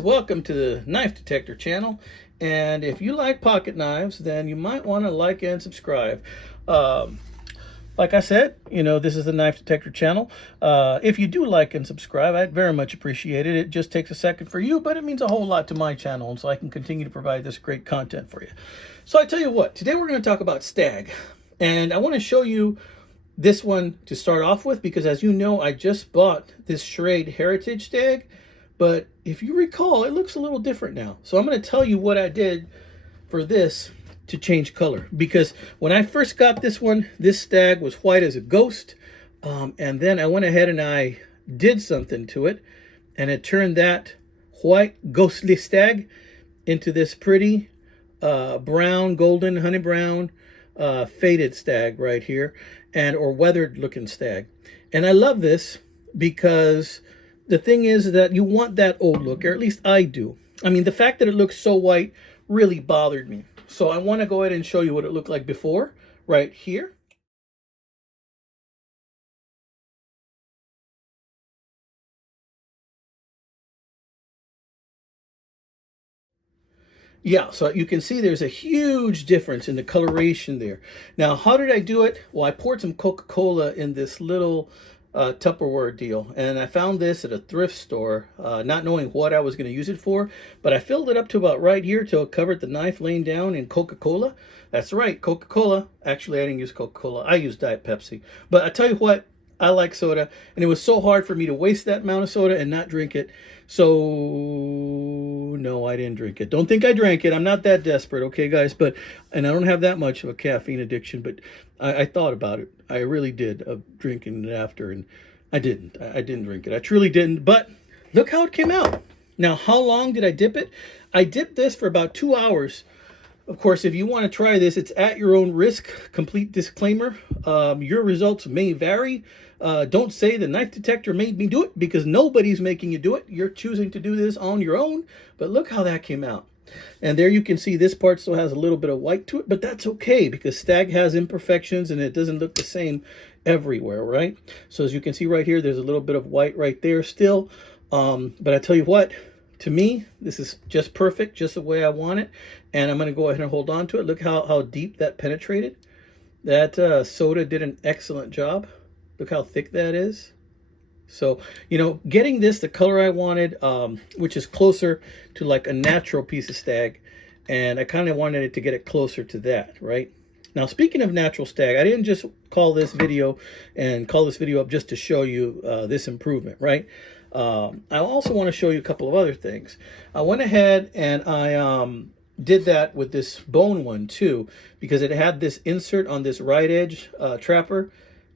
guys, welcome to the Knife Detector channel. And if you like pocket knives, then you might want to like and subscribe. Like I said, this is the Knife Detector channel. If you do like and subscribe, I'd very much appreciate it. It just takes a second for you, but it means a whole lot to my channel, and so I can continue to provide this great content for you. So I tell you what, today we're going to talk about Stag. And I want to show you this one to start off with, because as you know, I just bought this Schrade Heritage Stag. But if you recall, it looks a little different now. So I'm going to tell you what I did for this to change color. Because when I first got this one, this stag was white as a ghost. And then I went ahead and I did something to it. And it turned that white ghostly stag into this pretty brown, golden, honey brown, faded stag right here. Or weathered looking stag. And I love this because the thing is that you want that old look, or at least I do. I mean, the fact that it looks so white really bothered me. So I want to go ahead and show you what it looked like before, right here. Yeah, so you can see there's a huge difference in the coloration there. Now, how did I do it? Well, I poured some Coca Cola in this little Tupperware deal, and I found this at a thrift store, not knowing what I was going to use it for, but I filled it up to about right here till it covered the knife laying down in Coca Cola. That's right, Coca Cola. Actually, I didn't use Coca Cola. I used Diet Pepsi. But I tell you what, I like soda, and it was so hard for me to waste that amount of soda and not drink it. So no, I didn't drink it. Don't think I drank it. I'm not that desperate, okay, guys? And I don't have that much of a caffeine addiction, but I thought about it. I really did, of drinking it after, and I didn't. I didn't drink it. I truly didn't. But look how it came out. Now, how long did I dip it? I dipped this for about 2 hours. Of course, if you want to try this, it's at your own risk. Complete disclaimer. Your results may vary. Don't say the Knife Detector made me do it, because nobody's making you do it. You're choosing to do this on your own. But look how that came out. And there you can see this part still has a little bit of white to it, but that's okay, because Stag has imperfections and it doesn't look the same everywhere, right? So as you can see right here, there's a little bit of white right there still. But I tell you what, to me, this is just perfect, just the way I want it. And I'm going to go ahead and hold on to it. Look how deep that penetrated. That soda did an excellent job. Look how thick that is. So, getting this the color I wanted, which is closer to like a natural piece of stag. And I kind of wanted it to get it closer to that, right? Now, speaking of natural stag, I didn't just call this video up just to show you this improvement, right? I also want to show you a couple of other things. I went ahead and I did that with this bone one too, because it had this insert on this right edge trapper.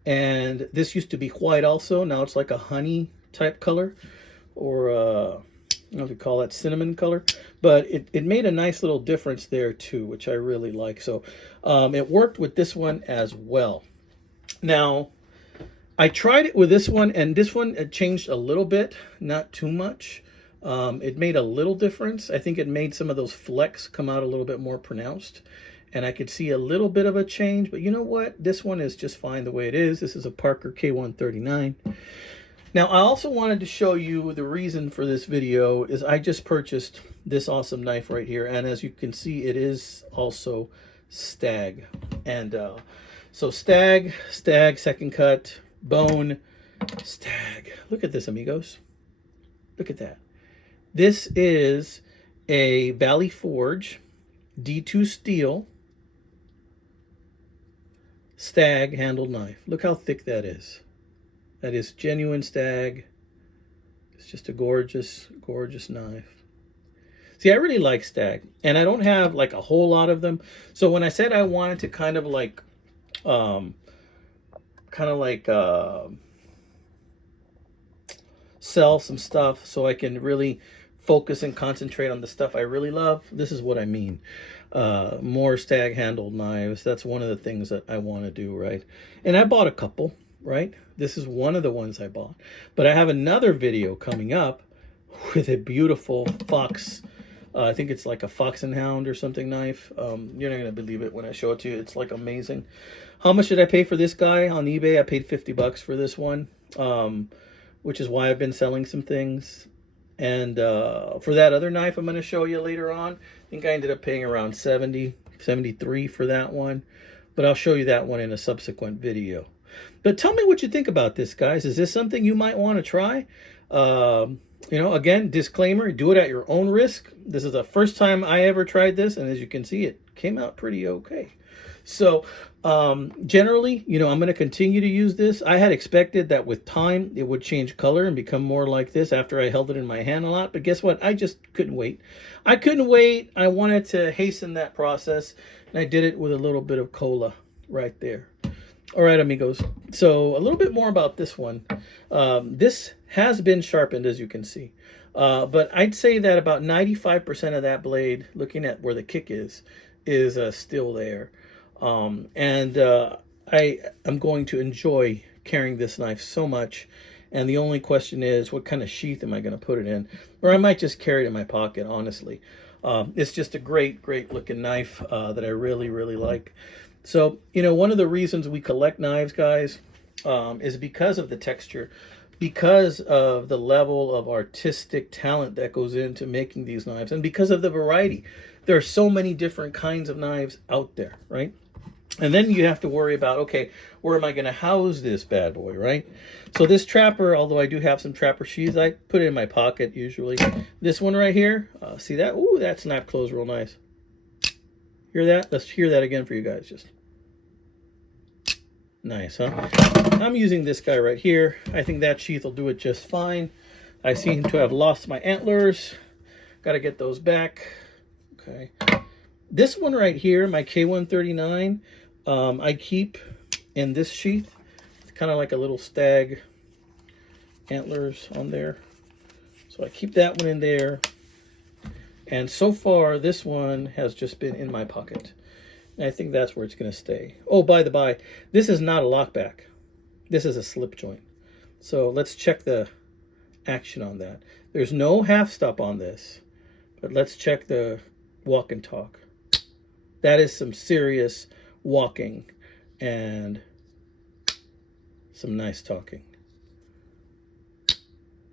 And this used to be white also. Now it's like a honey type color, or I don't know if you call that cinnamon color. But it made a nice little difference there too, which I really like. So it worked with this one as well. Now, I tried it with this one, and this one it changed a little bit, not too much. It made a little difference. I think it made some of those flecks come out a little bit more pronounced. And I could see a little bit of a change, but you know what? This one is just fine the way it is. This is a Parker K139. Now, I also wanted to show you the reason for this video is I just purchased this awesome knife right here. And as you can see, it is also Stag. And so Stag, second cut, bone, Stag. Look at this, amigos. Look at that. This is a Valley Forge D2 steel Stag handled knife. Look how thick that is. That is genuine Stag. It's just a gorgeous, gorgeous knife. See, I really like Stag, and I don't have like a whole lot of them. So when I said I wanted to kind of like sell some stuff so I can really focus and concentrate on the stuff I really love, this is what I mean. More Stag handled knives. That's one of the things that I want to do, right? And I bought a couple, right? This is one of the ones I bought. But I have another video coming up with a beautiful fox. I think it's like a Fox and Hound or something knife. You're not going to believe it when I show it to you. It's like amazing. How much did I pay for this guy on eBay? I paid $50 for this one, which is why I've been selling some things. And for that other knife I'm going to show you later on, I think I ended up paying around 70, 73 for that one. But I'll show you that one in a subsequent video. But tell me what you think about this, guys. Is this something you might want to try? You know, again, disclaimer, do it at your own risk. This is the first time I ever tried this, and as you can see, it came out pretty okay. So generally, you know, I'm going to continue to use this. I had expected that with time it would change color and become more like this after I held it in my hand a lot. But guess what? I just couldn't wait. I couldn't wait. I wanted to hasten that process, and I did it with a little bit of cola right there. All right, amigos. So a little bit more about this one. This has been sharpened, as you can see. But I'd say that about 95% of that blade, looking at where the kick is still there. I am going to enjoy carrying this knife so much. And the only question is, what kind of sheath am I going to put it in? Or I might just carry it in my pocket, honestly. It's just a great, great looking knife that I really, really like. So, you know, one of the reasons we collect knives, guys, is because of the texture, because of the level of artistic talent that goes into making these knives, and because of the variety. There are so many different kinds of knives out there, right? And then you have to worry about, okay, where am I going to house this bad boy, right? So this trapper, although I do have some trapper sheaths, I put it in my pocket usually. This one right here, see that? Ooh, that snap closed real nice. Hear that? Let's hear that again for you guys. Just nice, huh? I'm using this guy right here. I think that sheath will do it just fine. I seem to have lost my antlers. Got to get those back. Okay. This one right here, my K139, I keep in this sheath. It's kind of like a little stag antlers on there. So I keep that one in there. And so far, this one has just been in my pocket. And I think that's where it's going to stay. Oh, by the by, this is not a lockback. This is a slip joint. So let's check the action on that. There's no half stop on this. But let's check the walk and talk. That is some serious walking and some nice talking.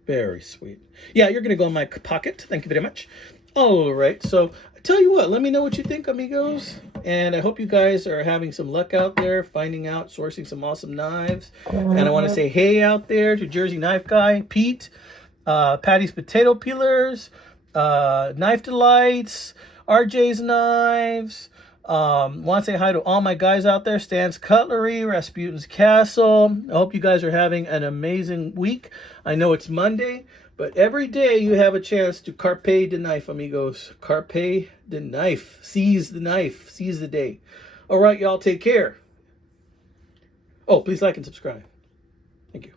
Very sweet. Yeah, you're going to go in my pocket. Thank you very much. All right. So I tell you what, let me know what you think, amigos. And I hope you guys are having some luck out there, finding out, sourcing some awesome knives. And I want to say hey out there to Jersey Knife Guy, Pete, Patty's Potato Peelers, Knife Delights, RJ's Knives. Want to say hi to all my guys out there, Stan's Cutlery, Rasputin's Castle. I hope you guys are having an amazing week. I know it's Monday, but every day you have a chance to carpe the knife, amigos. Carpe the knife. Seize the knife. Seize the day. All right, y'all, take care. Oh, please like and subscribe. Thank you.